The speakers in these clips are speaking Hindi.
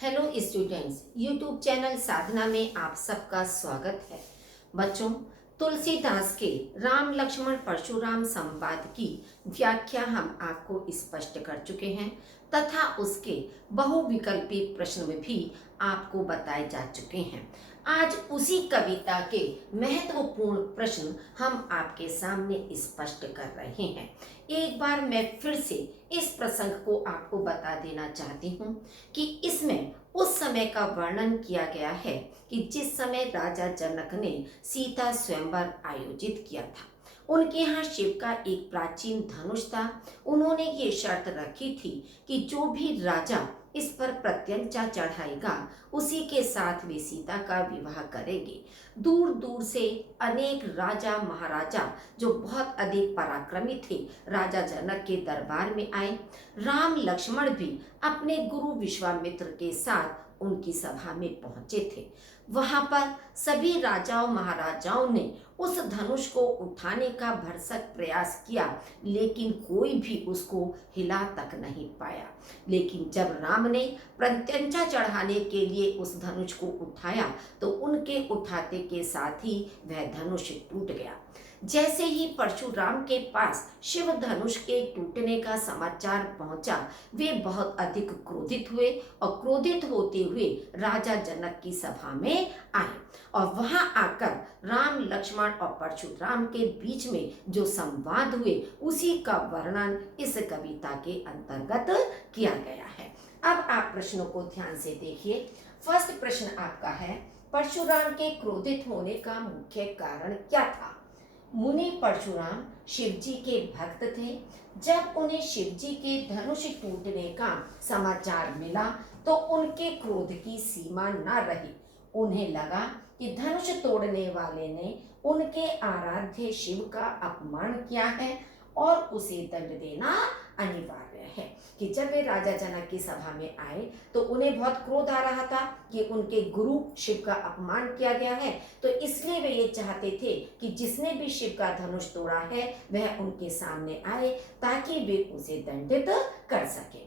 हेलो स्टूडेंट्स, यूट्यूब चैनल साधना में आप सबका स्वागत है। बच्चों, तुलसीदास के राम लक्ष्मण परशुराम संवाद की व्याख्या हम आपको स्पष्ट कर चुके हैं तथा उसके बहुविकल्पी प्रश्न भी आपको बताए जा चुके हैं। आज उसी कविता के महत्वपूर्ण प्रश्न हम आपके सामने स्पष्ट कर रहे हैं। एक बार मैं फिर से इस प्रसंग को आपको बता देना चाहती हूँ कि इसमें उस समय का वर्णन किया गया है कि जिस समय राजा जनक ने सीता स्वयंवर आयोजित किया था। उनके यहाँ शिव का एक प्राचीन धनुष था। उन्होंने ये शर्त रखी थी कि जो भी राजा इस पर प्रत्यंचा चढ़ाएगा उसी के साथ वे सीता का विवाह करेंगे। दूर दूर से अनेक राजा महाराजा जो बहुत अधिक पराक्रमी थे राजा जनक के दरबार में आए। राम लक्ष्मण भी अपने गुरु विश्वामित्र के साथ उनकी सभा में पहुंचे थे। वहां पर सभी राजाओं महाराजाओं ने उस धनुष को उठाने का भरसक प्रयास किया, लेकिन कोई भी उसको हिला तक नहीं पाया। लेकिन जब राम ने प्रत्यंचा चढ़ाने के लिए उस धनुष को उठाया तो उनके उठाते के साथ ही वह धनुष टूट गया। जैसे ही परशुराम के पास शिव धनुष के टूटने का समाचार पहुंचा, वे बहुत अधिक क्रोधित हुए और क्रोधित होते हुए राजा जनक की सभा में आए और वहां आकर राम लक्ष्मण और परशुराम के बीच में जो संवाद हुए उसी का वर्णन इस कविता के अंतर्गत किया गया है। अब आप प्रश्नों को ध्यान से देखिए। फर्स्ट प्रश्न आपका है, परशुराम के क्रोधित होने का मुख्य कारण क्या था? मुनि परशुराम शिवजी के भक्त थे। जब उन्हें शिवजी के धनुष टूटने का समाचार मिला तो उनके क्रोध की सीमा न रही। उन्हें लगा कि धनुष तोड़ने वाले ने उनके आराध्य शिव का अपमान किया है और उसे दंड देना अनिवार्य है। कि जब वे राजा जनक की सभा में आए तो उन्हें बहुत क्रोध आ रहा था कि उनके गुरु शिव का अपमान किया गया है, तो इसलिए वे ये चाहते थे कि जिसने भी शिव का धनुष तोड़ा है वह उनके सामने आए ताकि वे उसे दंडित कर सके।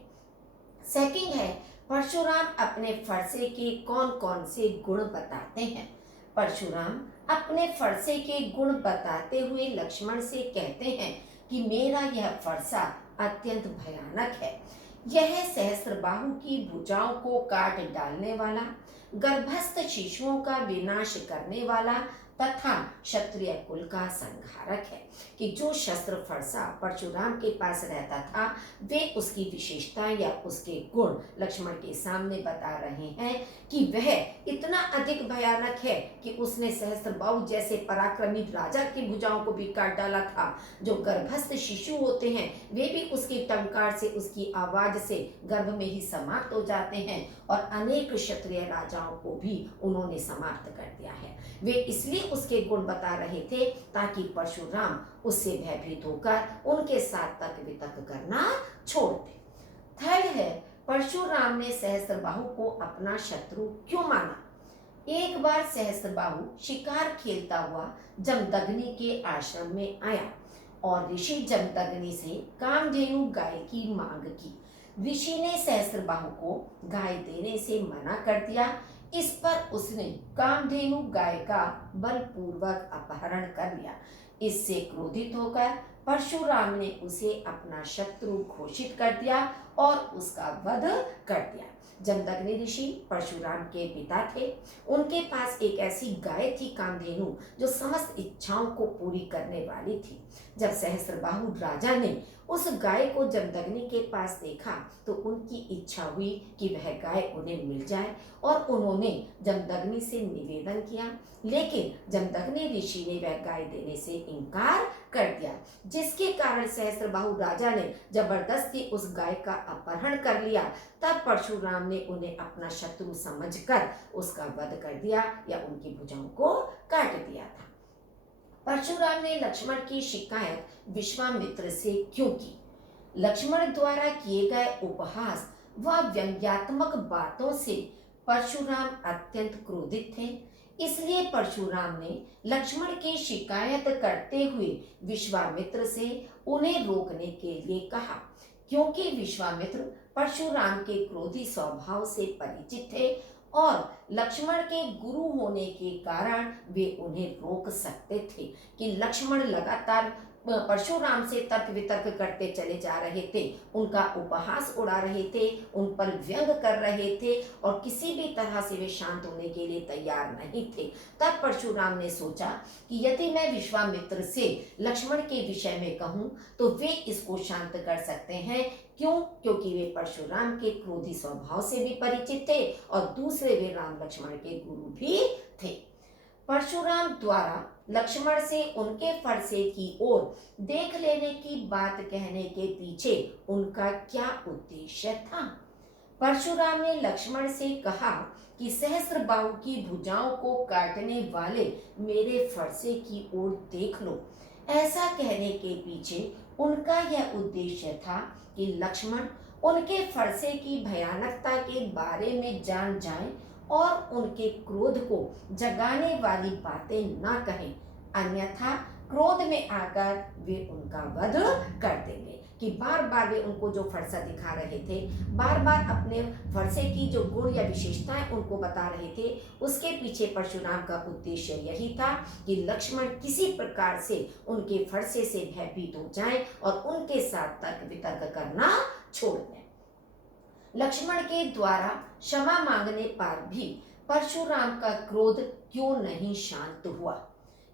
सेकंड है, परशुराम अपने फरसे के कौन कौन से गुण बताते हैं? परशुराम अपने फरसे के गुण बताते हुए लक्ष्मण से कहते हैं कि मेरा यह फरसा अत्यंत भयानक है। यह सहस्त्रबाहु की भुजाओं को काट डालने वाला, गर्भस्थ शिशुओं का विनाश करने वाला तथा क्षत्रिय कुल का संहारक है। कि जो शस्त्र फरसा परशुराम के पास रहता था वे उसकी विशेषता या उसके गुण लक्ष्मण के सामने बता रहे हैं कि वह इतना अधिक भयानक है कि उसने सहस्त्रबाहु जैसे पराक्रमी राजा की भुजाओं को भी काट डाला था। जो गर्भस्थ शिशु होते हैं वे भी उसकी टंकार से, उसकी आवाज से गर्भ में ही समाप्त हो जाते हैं और अनेक क्षत्रिय राजाओं को भी उन्होंने समाप्त कर दिया है। वे इसलिए उसके गुण बता रहे थे ताकि परशुराम उससे भयभीत होकर उनके साथ तर्क वितर्क करना छोड़ दे। थर्ड है, परशुराम ने सहस्त्रबाहु को अपना शत्रु क्यों माना? एक बार सहस्त्रबाहु शिकार खेलता हुआ जमदग्नि के आश्रम में आया और ऋषि जमदग्नि से कामधेनु गाय की मांग की। ऋषि ने सहस्त्रबाहु को गाय देने से मना कर दिया। इस पर उसने कामधेनु गाय का बलपूर्वक अपहरण कर लिया। इससे क्रोधित होकर परशुराम ने उसे अपना शत्रु घोषित कर दिया और उसका वध कर दिया। जमदग्नि ऋषि परशुराम के पिता थे। उनके पास एक ऐसी गाय थी कामधेनु जो समस्त इच्छाओं को पूरी करने वाली थी। जब सहस्त्रबाहु राजा ने उस गाय को जमदग्नि के पास देखा तो उनकी इच्छा हुई कि वह गाय उन्हें मिल जाए और उन्होंने जमदग्नि से निवेदन किया, लेकिन जमदग्नि ऋषि ने वह गाय देने से इनकार कर दिया, जिसके कारण सहस्त्रबाहु राजा ने जबरदस्ती उस गाय का अपहरण कर लिया। तब परशुराम ने उन्हें अपना शत्रु समझकर उसका वध कर दिया या उनकी भुजाओं को काट दिया था। परशुराम ने लक्ष्मण की शिकायत विश्वामित्र से क्यों की? लक्ष्मण द्वारा किए गए उपहास व व्यंग्यात्मक बातों से परशुराम अत्यंत क्रोधित थे। इसलिए परशुराम ने लक्ष्मण की शिकायत करते हुए विश्वामित्र से उन्हें रोकने के लिए कहा, क्योंकि विश्वामित्र परशुराम के क्रोधी स्वभाव से परिचित थे और लक्ष्मण के गुरु होने के कारण वे उन्हें रोक सकते थे कि लक्ष्मण लगातार परशुराम से तर्क वितर्क करते चले जा रहे थे, उनका उपहास उड़ा रहे थे, उन पर व्यंग कर रहे थे और किसी भी तरह से वे शांत होने के लिए तैयार नहीं थे। तब परशुराम ने सोचा कि यदि मैं विश्वामित्र से लक्ष्मण के विषय में कहूँ तो वे इसको शांत कर सकते हैं। क्यों? क्योंकि वे परशुराम के क्रोधी स्वभाव से भी परिचित थे और दूसरे वे राम लक्ष्मण के गुरु भी थे। परशुराम द्वारा लक्ष्मण से उनके फरसे की ओर देख लेने की बात कहने के पीछे उनका क्या उद्देश्य था? परशुराम ने लक्ष्मण से कहा कि सहस्त्रबाहु की भुजाओं को काटने वाले मेरे फरसे की ओर देख लो। ऐसा कहने के पीछे उनका यह उद्देश्य था कि लक्ष्मण उनके फरसे की भयानकता के बारे में जान जाएं और उनके क्रोध को जगाने वाली बातें ना कहें, अन्यथा क्रोध में आकर वे उनका वध कर देंगे। कि बार बार वे उनको जो फरसा दिखा रहे थे, बार बार अपने फरसे की जो गुण या विशेषताएं उनको बता रहे थे, उसके पीछे परशुराम का उद्देश्य यही था कि लक्ष्मण किसी प्रकार से उनके फरसे से भयभीत हो जाएं और उनके साथ तर्क वितर्क करना छोड़ दें। लक्ष्मण के द्वारा क्षमा मांगने पर भी परशुराम का क्रोध क्यों नहीं शांत हुआ?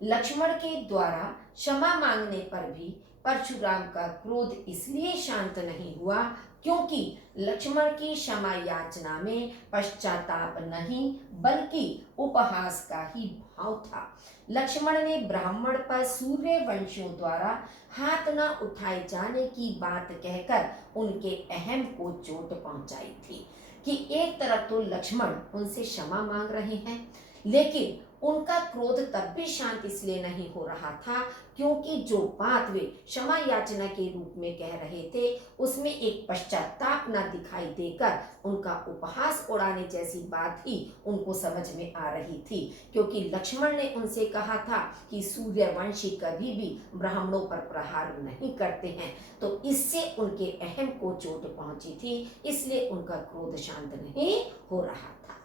लक्ष्मण के द्वारा क्षमा मांगने पर भी परशुराम का क्रोध इसलिए शांत नहीं हुआ क्योंकि लक्ष्मण की क्षमा याचना में पश्चाताप नहीं बल्कि उपहास का ही भाव था। लक्ष्मण ने ब्राह्मण पर सूर्यवंशियों द्वारा हाथ न उठाए जाने की बात कहकर उनके अहम को चोट पहुंचाई थी कि एक तरफ तो लक्ष्मण उनसे क्षमा मांग रहे हैं, लेकिन उनका क्रोध तब भी शांत इसलिए नहीं हो रहा था क्योंकि जो बात वे क्षमा याचना के रूप में कह रहे थे उसमें एक पश्चाताप न दिखाई देकर उनका उपहास उड़ाने जैसी बात ही उनको समझ में आ रही थी। क्योंकि लक्ष्मण ने उनसे कहा था कि सूर्यवंशी कभी भी ब्राह्मणों पर प्रहार नहीं करते हैं, तो इससे उनके अहम को चोट पहुंची थी, इसलिए उनका क्रोध शांत नहीं हो रहा था।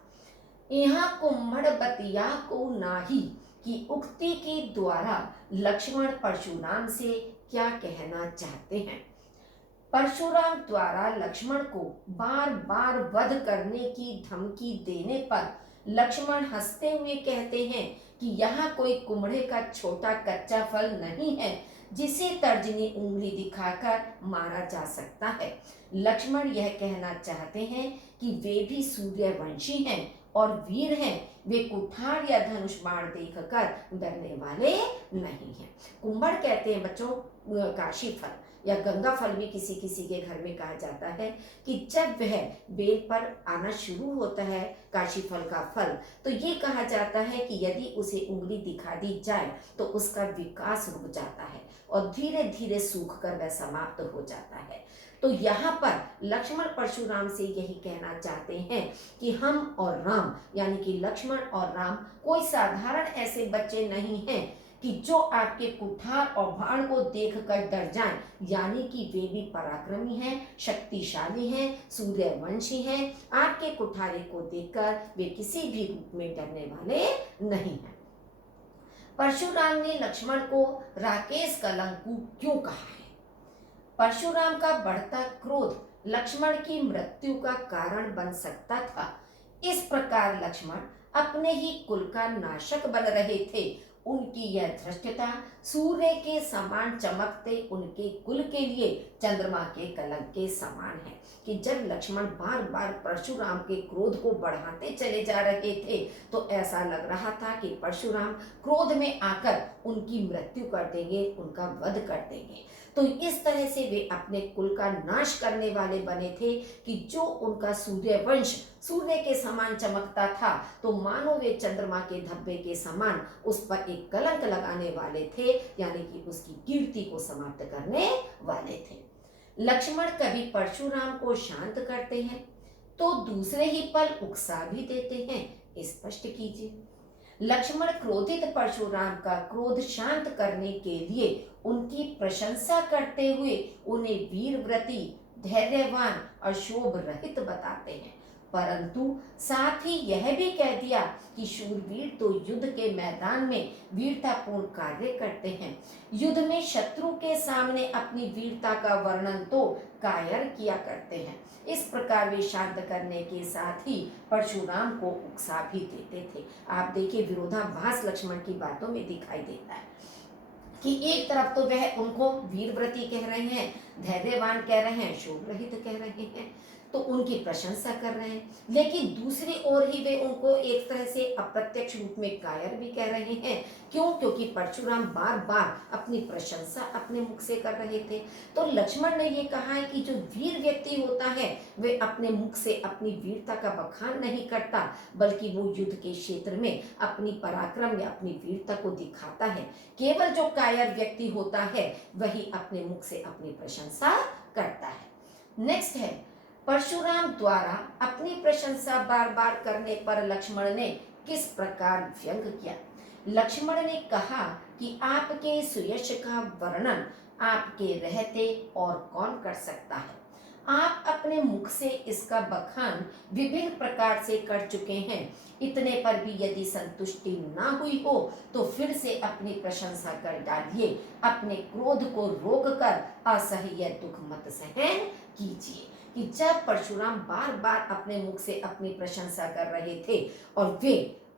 यहाँ कुम्भड़ बतिया को नाही की उक्ति के द्वारा लक्ष्मण परशुराम से क्या कहना चाहते हैं? परशुराम द्वारा लक्ष्मण को बार बार वध करने की धमकी देने पर लक्ष्मण हंसते हुए कहते हैं कि यहाँ कोई कुम्भड़े का छोटा कच्चा फल नहीं है जिसे तर्जनी उंगली दिखाकर मारा जा सकता है। लक्ष्मण यह कहना चाहते हैं कि वे भी सूर्यवंशी हैं और वीर हैं, वे कुठार या धनुष बाण देखकर डरने वाले नहीं हैं। कुंभड़ कहते हैं बच्चों काशी फल या गंगा फल भी किसी किसी के घर में कहा जाता है कि जब वह बेल पर आना शुरू होता है काशी फल का फल, तो ये कहा जाता है कि यदि उसे उंगली दिखा दी जाए तो उसका विकास रुक जाता है और धीरे धीरे सूख कर वह समाप्त हो जाता है। तो यहाँ पर लक्ष्मण परशुराम से यही कहना चाहते हैं कि हम और राम यानी कि लक्ष्मण और राम कोई साधारण ऐसे बच्चे नहीं हैं कि जो आपके कुठार और बाण को देखकर डर जाएं, यानी कि वे भी पराक्रमी हैं, शक्तिशाली हैं, सूर्यवंशी हैं। आपके कुठारे को देखकर वे किसी भी रूप में डरने वाले नहीं हैं। परशुराम ने लक्ष्मण को राकेश कलंकु क्यों कहा है? परशुराम का बढ़ता क्रोध लक्ष्मण की मृत्यु का कारण बन सकता था। इस प्रकार लक्ष्मण अपने ही कुल का नाशक बन रहे थे। उनकी यह धृष्टता सूर्य के समान चमकते उनके कुल के लिए चंद्रमा के कलंक के समान है कि जब लक्ष्मण बार बार परशुराम के क्रोध को बढ़ाते चले जा रहे थे तो ऐसा लग रहा था कि परशुराम क्रोध में आकर उनकी मृत्यु कर देंगे, उनका वध कर देंगे। तो इस तरह से वे अपने कुल का नाश करने वाले बने थे कि जो उनका सूर्यवंश सूर्य के समान चमकता था तो मानो वे चंद्रमा के धब्बे के समान उस पर एक कलंक लगाने वाले थे, यानी कि उसकी कीर्ति को समाप्त करने वाले थे। लक्ष्मण कभी परशुराम को शांत करते हैं तो दूसरे ही पल उकसा भी देते हैं, स्पष्ट कीजिए। लक्ष्मण क्रोधित परशुराम का क्रोध शांत करने के लिए उनकी प्रशंसा करते हुए उन्हें वीरव्रती, धैर्यवान और शोभ रहित बताते हैं, परंतु साथ ही यह भी कह दिया कि शूरवीर तो युद्ध के मैदान में वीरतापूर्ण कार्य करते हैं। युद्ध में शत्रु के सामने अपनी वीरता का वर्णन तो कायर किया करते हैं। इस प्रकार वे शांत करने के साथ ही परशुराम को उकसा भी देते थे। आप देखिए, विरोधाभास लक्ष्मण की बातों में दिखाई देता है कि एक तरफ तो वह उनको वीरव्रती कह रहे हैं, धैर्यवान कह रहे हैं, शोभ रहित कह रहे हैं, तो उनकी प्रशंसा कर रहे हैं, लेकिन दूसरी ओर ही वे उनको एक तरह से अप्रत्यक्ष रूप में कायर भी कह रहे हैं। क्यों? क्योंकि परशुराम बार बार अपनी प्रशंसा अपने मुख से कर रहे थे। तो लक्ष्मण ने ये कहा है कि जो वीर व्यक्ति होता है वे अपने मुख से अपनी वीरता का बखान नहीं करता, बल्कि वो युद्ध के क्षेत्र में अपनी पराक्रम या अपनी वीरता को दिखाता है। केवल जो कायर व्यक्ति होता है वही अपने मुख से अपनी प्रशंसा करता है। नेक्स्ट है, परशुराम द्वारा अपनी प्रशंसा बार बार करने पर लक्ष्मण ने किस प्रकार व्यंग किया। लक्ष्मण ने कहा कि आपके सुयश का वर्णन आपके रहते और कौन कर सकता है। आप अपने मुख से इसका बखान विभिन्न प्रकार से कर चुके हैं। इतने पर भी यदि संतुष्टि ना हुई हो तो फिर से अपनी प्रशंसा कर डालिए। अपने क्रोध को रोककर असह्य दुख मत सहन कीजिए। कि जब परशुराम बार बार अपने मुख से अपनी प्रशंसा कर रहे थे और वे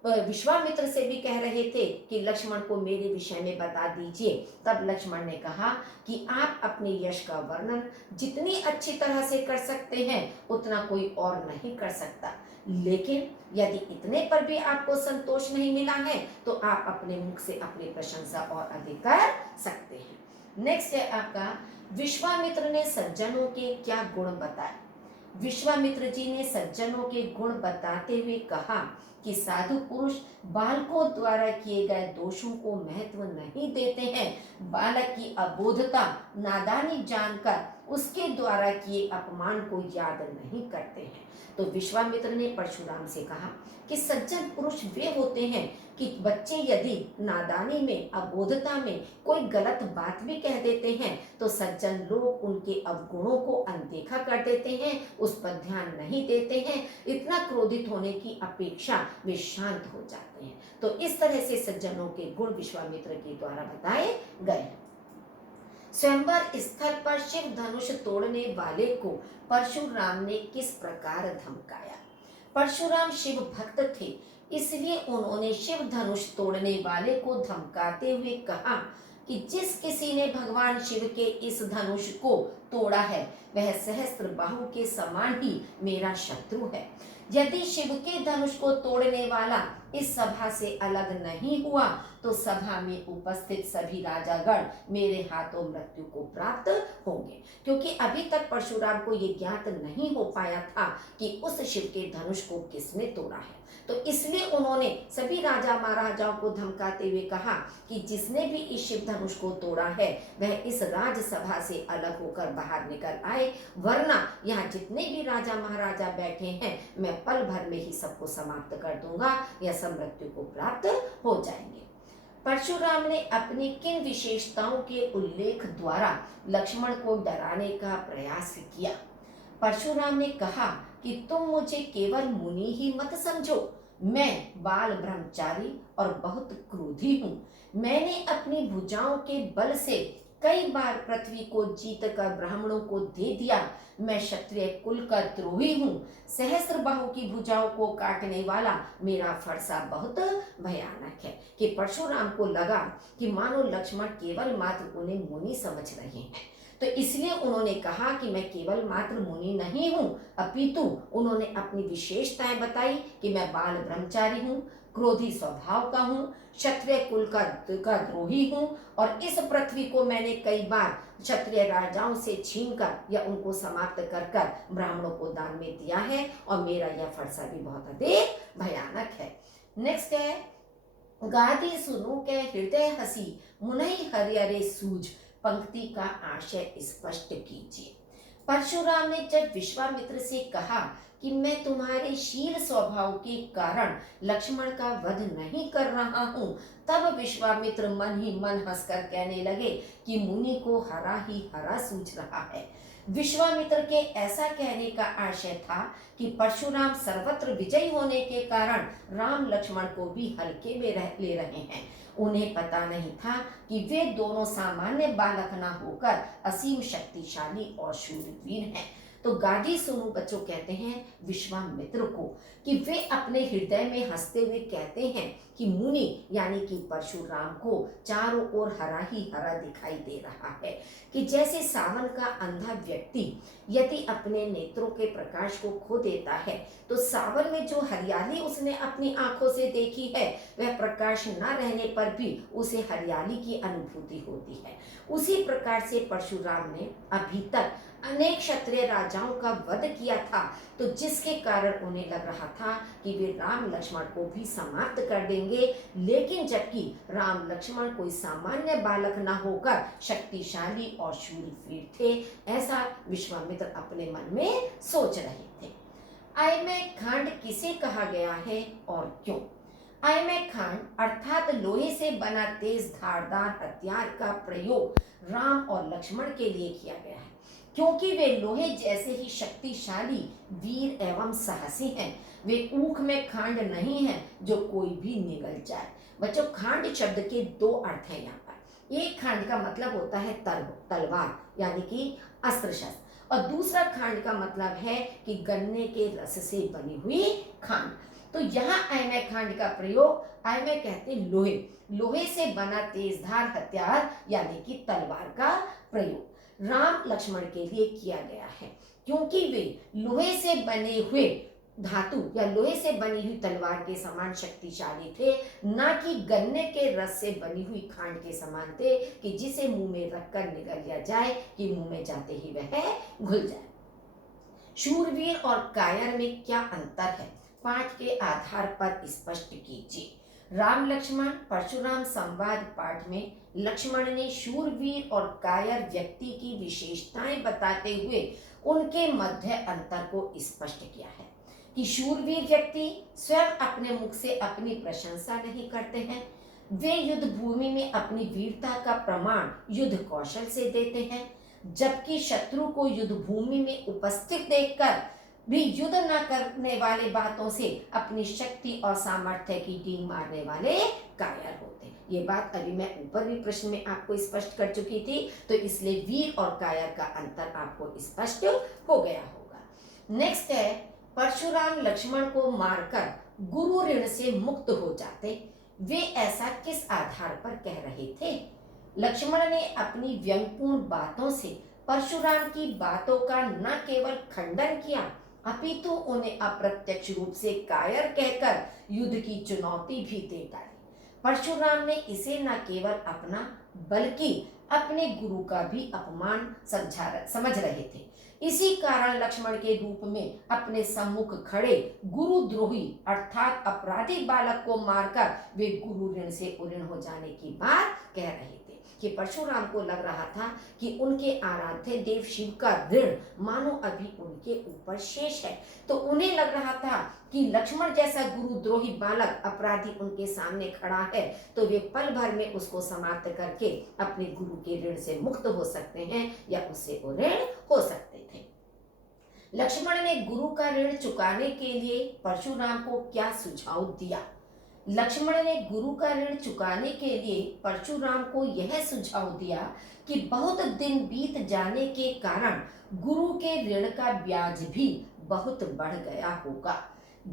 विश्वामित्र से भी कह रहे थे कि लक्ष्मण को मेरे विषय में बता दीजिए, तब लक्ष्मण ने कहा कि आप अपने यश का वर्णन जितनी अच्छी तरह से कर सकते हैं उतना कोई और नहीं कर सकता, लेकिन यदि इतने पर भी आपको संतोष नहीं मिला है तो आप अपने मुख से अपनी प्रशंसा और अधिक कर सकते हैं। नेक्स्ट है आपका, विश्वामित्र ने सज्जनों के क्या गुण बताए। विश्वामित्र जी ने सज्जनों के गुण बताते हुए कहा कि साधु पुरुष बालकों द्वारा किए गए दोषों को महत्व नहीं देते हैं। बालक की अबोधता नादानी जानकर उसके द्वारा किए अपमान को याद नहीं करते हैं। तो विश्वामित्र ने परशुराम से कहा कि सज्जन पुरुष वे होते हैं कि बच्चे यदि नादानी में, अबोधता में कोई गलत बात भी कह देते हैं तो सज्जन लोग उनके अवगुणों को अनदेखा कर देते हैं, उस पर ध्यान नहीं देते हैं। इतना क्रोधित होने की अपेक्षा वे शांत हो जाते हैं। तो इस तरह से सज्जनों के गुण विश्वामित्र के द्वारा बताए गए। स्वयंवर स्थल पर शिव धनुष तोड़ने वाले को परशुराम ने किस प्रकार धमकाया। परशुराम शिव भक्त थे, इसलिए उन्होंने शिव धनुष तोड़ने वाले को धमकाते हुए कहा कि जिस किसी ने भगवान शिव के इस धनुष को तोड़ा है वह सहस्त्र बाहु के समान ही मेरा शत्रु है। यदि शिव के धनुष को तोड़ने वाला इस सभा से अलग नहीं हुआ तो सभा में उपस्थित सभी राजागण मेरे हाथों मृत्यु को प्राप्त होंगे। क्योंकि अभी तक परशुराम को ये ज्ञात नहीं हो पाया था कि उस शिव के धनुष को किसने तोड़ा है, तो इसलिए उन्होंने सभी राजा महाराजाओं को धमकाते हुए कहा कि जिसने भी इस शिव धनुष को तोड़ा है वह इस राजसभा से अलग होकर बाहर निकल आए, वरना यहाँ जितने भी राजा महाराजा बैठे हैं मैं पल भर में ही सबको समाप्त कर दूंगा या सब मृत्यु को प्राप्त हो जाएंगे। परशुराम ने अपनी किन विशेषताओं के उल्लेख द्वारा लक्ष्मण को डराने का प्रयास किया। परशुराम ने कहा कि तुम मुझे केवल मुनि ही मत समझो, मैं बाल ब्रह्मचारी और बहुत क्रोधी हूँ। मैंने अपनी भुजाओं के बल से कई बार पृथ्वी को जीत कर ब्राह्मणों को दे दिया। मैं क्षत्रिय कुल का द्रोही हूँ। सहस्त्र बाहु की भुजाओं को काटने वाला मेरा फरसा बहुत भयानक है। कि परशुराम को लगा कि मानो लक्ष्मण केवल मात्र उन्हें मुनि समझ रहे हैं, तो इसलिए उन्होंने कहा कि मैं केवल मात्र मुनि नहीं हूँ, अपितु उन्होंने अपनी विशेषताएं बताई कि मैं बाल ब्रह्मचारी हूँ, क्रोधी स्वभाव का हूँ, क्षत्रिय कुल का द्रोही हूँ और इस पृथ्वी को मैंने कई बार क्षत्रिय राजाओं से छीनकर या उनको समाप्त कर कर ब्राह्मणों को दान में दिया है और मेरा यह फरसा भी बहुत अधिक भयानक है। नेक्स्ट है, गादी सुनो के हृदय हसी मुनई हरियरे सूझ, पंक्ति का आशय स्पष्ट कीजिए। परशुराम ने जब विश्वामित्र से कहा कि मैं तुम्हारे शील स्वभाव के कारण लक्ष्मण का वध नहीं कर रहा हूँ, तब विश्वामित्र मन ही मन हंसकर कहने लगे कि मुनि को हरा ही हरा सूझ रहा है। विश्वामित्र के ऐसा कहने का आशय था कि परशुराम सर्वत्र विजयी होने के कारण राम लक्ष्मण को भी हल्के में ले रहे हैं। उन्हें पता नहीं था कि वे दोनों सामान्य बालक न होकर असीम शक्तिशाली और शूरवीर हैं। तो गागी सुनु बच्चों कहते हैं विश्वामित्र को कि वे अपने हृदय में हंसते हुए कहते हैं कि मुनि यानी कि परशुराम को चारों ओर हरा ही हरा दिखाई दे रहा है, कि जैसे सावन का अंधा व्यक्ति यदि अपने नेत्रों के प्रकाश को खो देता है तो सावन में जो हरियाली उसने अपनी आंखों से देखी है वह प्रकाश न रहने पर भी उसे हरियाली की अनुभूति होती है। उसी प्रकार से परशुराम ने अभी तक अनेक क्षत्रिय राजाओं का वध किया था, तो जिसके कारण उन्हें लग रहा था कि वे राम लक्ष्मण को भी समाप्त कर देंगे, लेकिन जबकि राम लक्ष्मण कोई सामान्य बालक न होकर शक्तिशाली और शूरवीर थे, ऐसा विश्वामित्र अपने मन में सोच रहे थे। आयमय खांड किसे कहा गया है और क्यों? आयमय खांड अर्थात लोहे से बना तेज धारदार हथियार का प्रयोग राम और लक्ष्मण के लिए किया गया है, क्योंकि वे लोहे जैसे ही शक्तिशाली, वीर एवं साहसी हैं। वे ऊख में खांड नहीं है जो कोई भी निगल जाए। बच्चों, खांड शब्द के दो अर्थ हैं यहाँ पर। एक खांड का मतलब होता है तलवार यानी कि अस्त्र शस्त्र, और दूसरा खांड का मतलब है कि गन्ने के रस से बनी हुई खांड। तो यहाँ आयमय खांड का प्रयोग, आयमय कहते लोहे से बना तेजधार हथियार यानी कि तलवार का प्रयोग राम लक्ष्मण के लिए किया गया है, क्योंकि वे लोहे से बने हुए धातु या लोहे से बनी हुई तलवार के समान शक्तिशाली थे, न कि गन्ने के रस से बनी हुई खांड के समान थे कि जिसे मुंह में रखकर निगल लिया जाए कि मुंह में जाते ही वह घुल जाए। शूरवीर और कायर में क्या अंतर है, पाठ के आधार पर स्पष्ट कीजिए। राम लक्ष्मण परशुराम संवाद पाठ में लक्ष्मण ने शूरवीर और कायर व्यक्ति की विशेषताएं बताते हुए उनके मध्य अंतर को स्पष्ट किया है कि शूरवीर व्यक्ति स्वयं अपने मुख से अपनी प्रशंसा नहीं करते हैं, वे युद्ध भूमि में अपनी वीरता का प्रमाण युद्ध कौशल से देते हैं, जबकि शत्रु को युद्ध भूमि में उपस्थित देखकर भी युद्ध न करने वाले बातों से अपनी शक्ति और सामर्थ्य की डींग मारने वाले कायर होते हैं। ये बात अभी मैं ऊपर भी प्रश्न में आपको स्पष्ट कर चुकी थी, तो इसलिए वीर और कायर का अंतर आपको स्पष्ट हो गया होगा। नेक्स्ट है, परशुराम लक्ष्मण को मारकर गुरु ऋण से मुक्त हो जाते, वे ऐसा किस आधार पर कह रहे थे? लक्ष्मण ने अपनी व्यंगपूर्ण बातों से परशुराम की बातों का न केवल खंडन किया अपितु उन्हें अप्रत्यक्ष रूप से कायर कहकर युद्ध की चुनौती भी दे डाली। परशुराम ने इसे न केवल अपना बल्कि अपने गुरु का भी अपमान समझ रहे थे। इसी कारण लक्ष्मण के रूप में अपने सम्मुख खड़े गुरुद्रोही अर्थात अपराधी बालक को मारकर वे गुरु ऋण से उऋण हो जाने की बात कह रहे थे, कि परशुराम को लग रहा था कि उनके आराध्य देव शिव का ऋण मानो अभी उनके ऊपर शेष है। तो उन्हें लग रहा था कि लक्ष्मण जैसा गुरुद्रोही बालक अपराधी उनके सामने खड़ा है, तो वे पल भर में उसको समाप्त करके अपने गुरु के ऋण से मुक्त हो सकते हैं या उससे उऋण हो सकते थे। लक्ष्मण ने गुरु का ऋण चुकाने के लिए परशुराम को क्या सुझाव दिया? लक्ष्मण ने गुरु का ऋण चुकाने के लिए परशुराम को यह सुझाव दिया कि बहुत दिन बीत जाने के कारण गुरु के ऋण का ब्याज भी बहुत बढ़ गया होगा।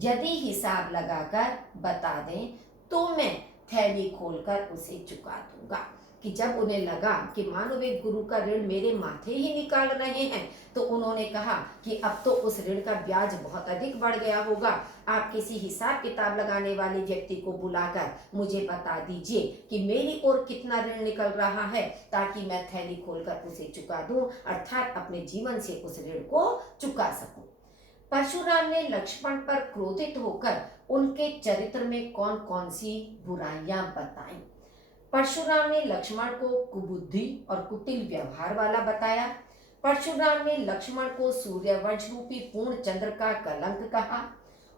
यदि हिसाब लगाकर बता दें तो मैं थैली खोलकर उसे चुका दूंगा। कि जब उन्हें लगा कि मानो वे गुरु का ऋण मेरे माथे ही निकाल रहे हैं, तो उन्होंने कहा कि अब तो उस ऋण का ब्याज बहुत अधिक बढ़ गया होगा। आप किसी हिसाब किताब लगाने वाले व्यक्ति को बुलाकर मुझे बता दीजिए कि मेरी ओर कितना ऋण निकल रहा है, ताकि मैं थैली खोलकर उसे चुका दूं, अर्थात अपने जीवन से उस ऋण को चुका सकूं। परशुराम ने लक्ष्मण पर क्रोधित होकर उनके चरित्र में कौन कौन सी बुराइयां बताई। परशुराम ने लक्ष्मण को कुबुद्धि और कुटिल व्यवहार वाला बताया। परशुराम ने लक्ष्मण को सूर्यवंश रूपी पूर्ण चंद्र का कलंक कहा।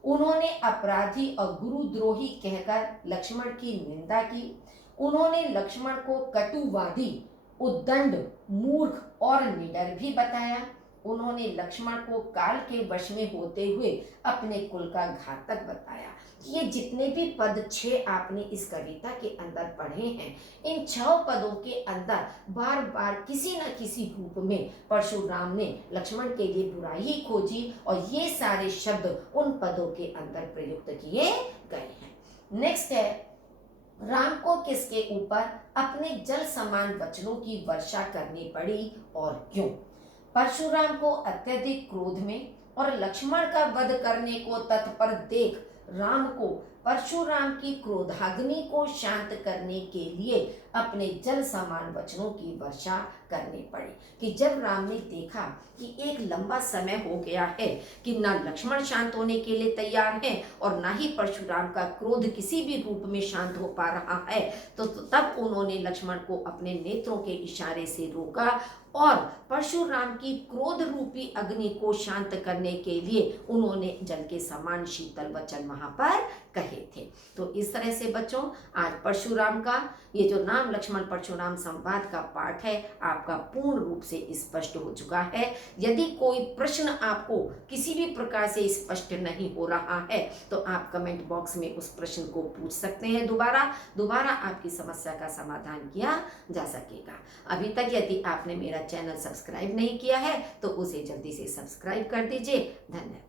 उन्होंने अपराधी और गुरुद्रोही कहकर लक्ष्मण की निंदा की। उन्होंने लक्ष्मण को कटुवादी, उद्दंड, मूर्ख और निडर भी बताया। उन्होंने लक्ष्मण को काल के वश में होते हुए अपने कुल का घातक बताया। ये जितने भी पद 6 आपने इस कविता के अंदर पढ़े हैं, इन 6 पदों के अंदर बार बार किसी न किसी रूप में परशुराम ने लक्ष्मण के लिए बुराई ही खोजी और ये सारे शब्द उन पदों के अंदर प्रयुक्त किए गए हैं। नेक्स्ट है, राम को किसके ऊपर अपने जल समान वचनों की वर्षा करनी पड़ी और क्यों? परशुराम को अत्यधिक क्रोध में और लक्ष्मण का वध करने को तत्पर देख राम को परशुराम की क्रोधाग्नि को शांत करने के लिए अपने जल समान वचनों की वर्षा करनी पड़ी। कि जब राम ने देखा कि एक लंबा समय हो गया है कि ना लक्ष्मण शांत होने के लिए तैयार है और ना ही परशुराम का क्रोध किसी भी रूप में शांत हो पा रहा है, तो तब उन्होंने लक्ष्मण को अपने नेत्रों के इशारे से रोका और परशुराम की क्रोध रूपी अग्नि को शांत करने के लिए उन्होंने जल के समान शीतल वचन वहां पर कहे थे। तो इस तरह से बच्चों, आज परशुराम का ये जो राम लक्ष्मण परशुराम संवाद का पाठ है आपका पूर्ण रूप से स्पष्ट हो चुका है। यदि कोई प्रश्न आपको किसी भी प्रकार से स्पष्ट नहीं हो रहा है तो आप कमेंट बॉक्स में उस प्रश्न को पूछ सकते हैं। दोबारा आपकी समस्या का समाधान किया जा सकेगा। अभी तक यदि आपने मेरा चैनल सब्सक्राइब नहीं किया है तो उसे जल्दी से सब्सक्राइब कर दीजिए। धन्यवाद।